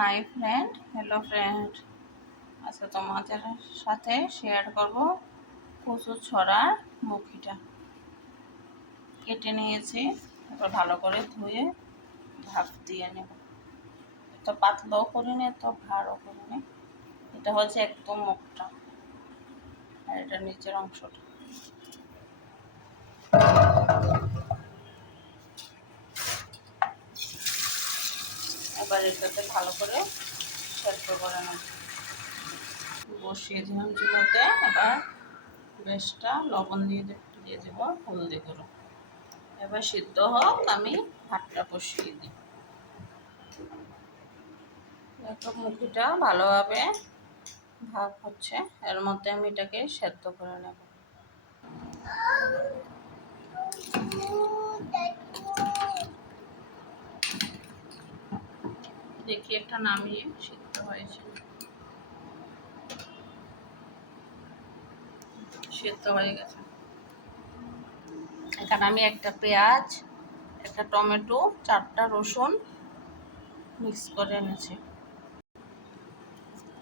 Hi friend hello friend আজকে তোমাদের সাথে শেয়ার করব কচু ছড়ার মুখিটা। কেটে নিয়েছি, এবার ভালো করে ধুয়ে ভাপ দিয়ে নেব। তো পাতলাও করে নে তো ভাড়ও করে নে। এটা হচ্ছে একদম মুখটা, আর এটা নিচের অংশটা। এবার এটাতে ভালো করে সেদ্ধ করে নেব বসিয়ে দিলাম চুলাতে, এবার বেশটা লবণ দিয়ে দিয়ে দেব হলদি গুঁড়ো এবার সিদ্ধ হোক, আমি ভাতটা বসিয়ে দিই। দেখো মুখিটা ভালোভাবে ভাব হচ্ছে, এর মধ্যে আমি এটাকে সেদ্ধ করে নেব। দেখি, একটা নামিয়ে সিদ্ধ হয়েছে। সিদ্ধ হয়ে গেছে। এখানে আমি একটা পেঁয়াজ, একটা টমেটো, চারটা রসুন মিক্স করে এনেছি।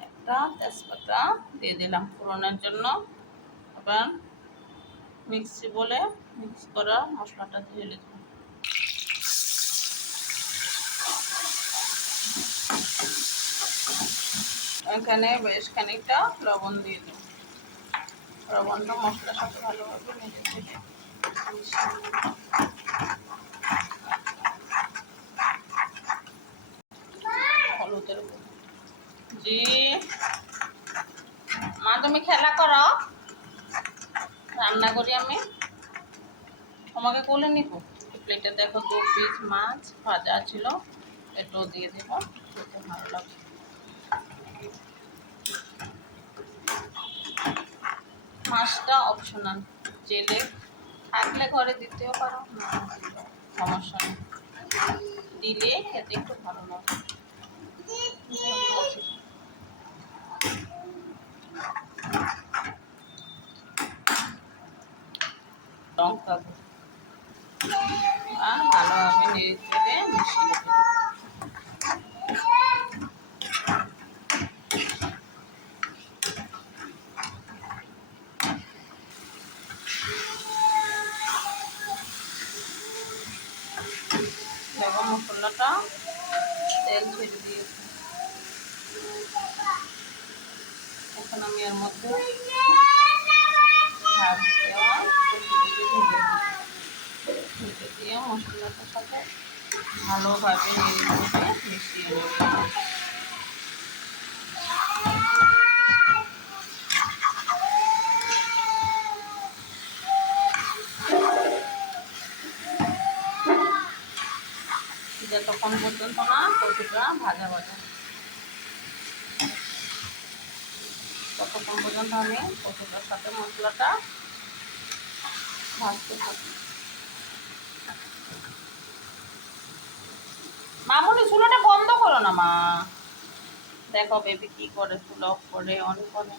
একটা তেজপাতা দিয়ে দিলাম ফোড়নের জন্য। আবার মিক্সি বলে মিক্স করা মশলাটা দিয়ে দিলাম। এখানে বেশ খানিকটা লবণ দিয়ে দেব। লবণটা মশলার সাথে ভালোভাবে মেখে থেকে হলুদের জি। মা, তুমি খেলা করো। রান্না করি আমি। তোমাকে কোলে নিব। প্লেটে দেখো দু পিস মাছ ভাজা ছিল। এটাও দিয়ে দেবো। খেতে ভালো লাগবে মাছটা অপশনাল জেলে থাকলে ঘরে দিতেও পারো, না সমস্যা নেই। দিলে খেতে একটু ভালো লাগে। লঙ্কা আর ভালোভাবে নেড়ে মিশিয়ে দেবো দেখো মশলাটা তেল ছেড়ে দিয়েছি। এখন আমি এর মধ্যে ঢেকে দিয়ে মশলাটার সাথে ভালোভাবে মিশিয়ে নেব। যতক্ষণ পর্যন্ত না কচুটা ভাজা ভাজা। ততক্ষণ পর্যন্ত আমি কচুটার সাথে মশলাটা ভাজতে থাকি। মামুনি চুলাটা বন্ধ করো না মা। দেখো বেবি কি করে চুলো করে, অনেক করে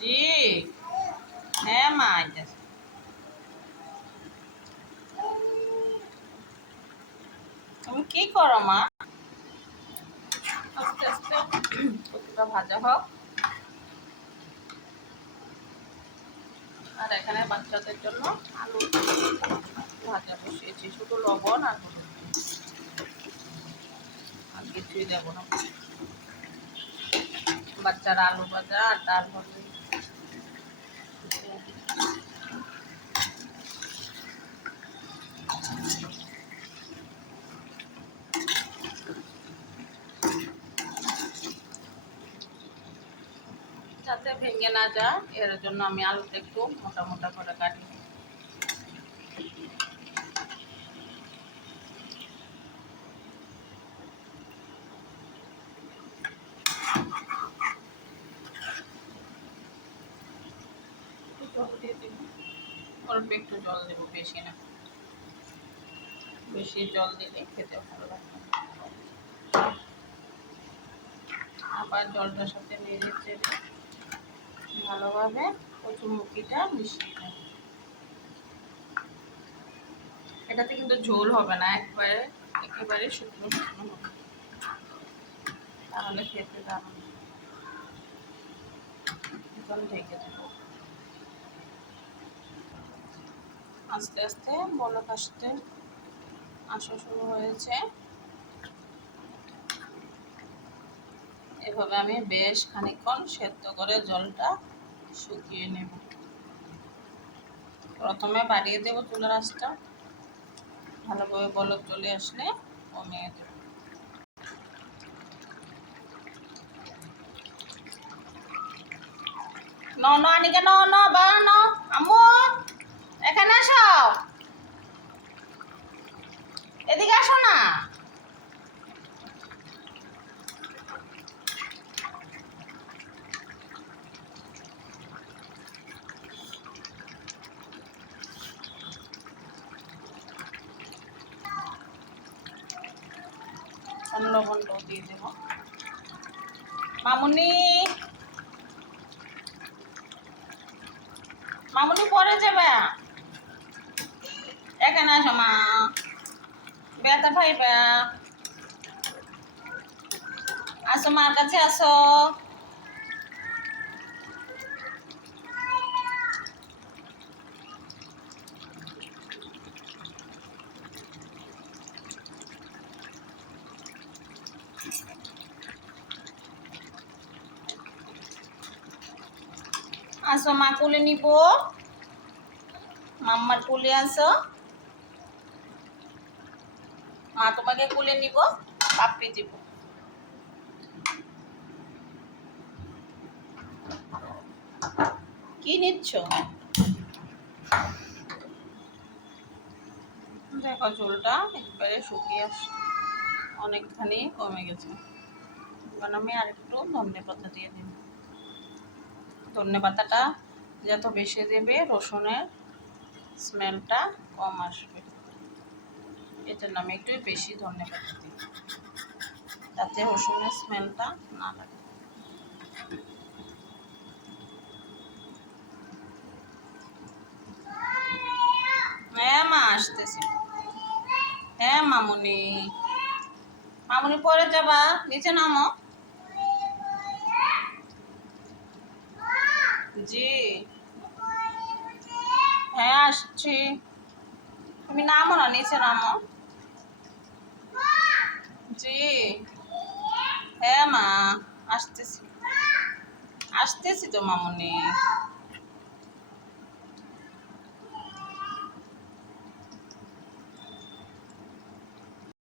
জি হ্যাঁ আইতেছে তুমি কি করো মা আস্তে আস্তে কতটা ভাজা হোক আর এখানে বাচ্চাদের জন্য আলু ভাজা বসিয়েছি শুধু লবণ আর আর কিছুই দেবো না বাচ্চারা আলু ভাজা আর হবে যাতে ভেঙে না যায় এর জন্য আমি আলুটা একটু মোটা মোটা করে কাটি। অল্প একটু জল দেবো বেশি না। বেশি জল দিলে খেতে ভালো লাগবে আবার জলটার সাথে নেড়ে চেড়ে ভালোভাবে কচুরমুখিটা মিশিয়ে নেব। এটাতে কিন্তু ঝোল হবে না, একবারে একেবারে শুকনো শুকনো হবে। তাহলে খেতে দারুণ। এখন ঢেকে আস্তে আস্তে বলক আসতে আসা শুরু হয়েছে। এভাবে আমি বেশ খানিকক্ষণ সেদ্ধ করে জলটা শুকিয়ে নেব। প্রথমে বাড়িয়ে দেবো চুলার আঁচটা। ভালোভাবে বলক চলে আসলে কমিয়ে দেবো। ন ন আনিকা ন ন বা ন আম্মু এখানে আসো এদিকে আসো না লবণটাও দিয়ে দেব। মামুনি। মামুনি পরে যাবে। এখানে আসো মা। বেতা ভাইবা। আসো, মার কাছে আসো। আসো, মা কোলে নিব। মাম্মার কোলে আসো। মা তোমাকে কোলে নিব পাপ্পি দিব। কি নিচ্ছ? দেখো ঝোলটা একবারে শুকিয়ে আসছে। অনেকখানি কমে গেছে। এবার আমি আরেকটু ধনে পাতা দিয়ে দিই ধনে পাতাটা যত বেশি দেবে, রসুনের স্মেলটা কম আসবে। এটার নামে একটু বেশি ধনে পাতা দিই, যাতে রসুনের স্মেলটা না লাগে। হ্যাঁ মা, আসতেছি। হ্যাঁ মামুনি। মামুনি, পরে যাবা। নিচে নামো। জি। হ্যাঁ আসছি। তুমি নামো না, নিচে নামো। জি। হ্যাঁ মা, আসতেছি। আসতেছি তো, মামুনি।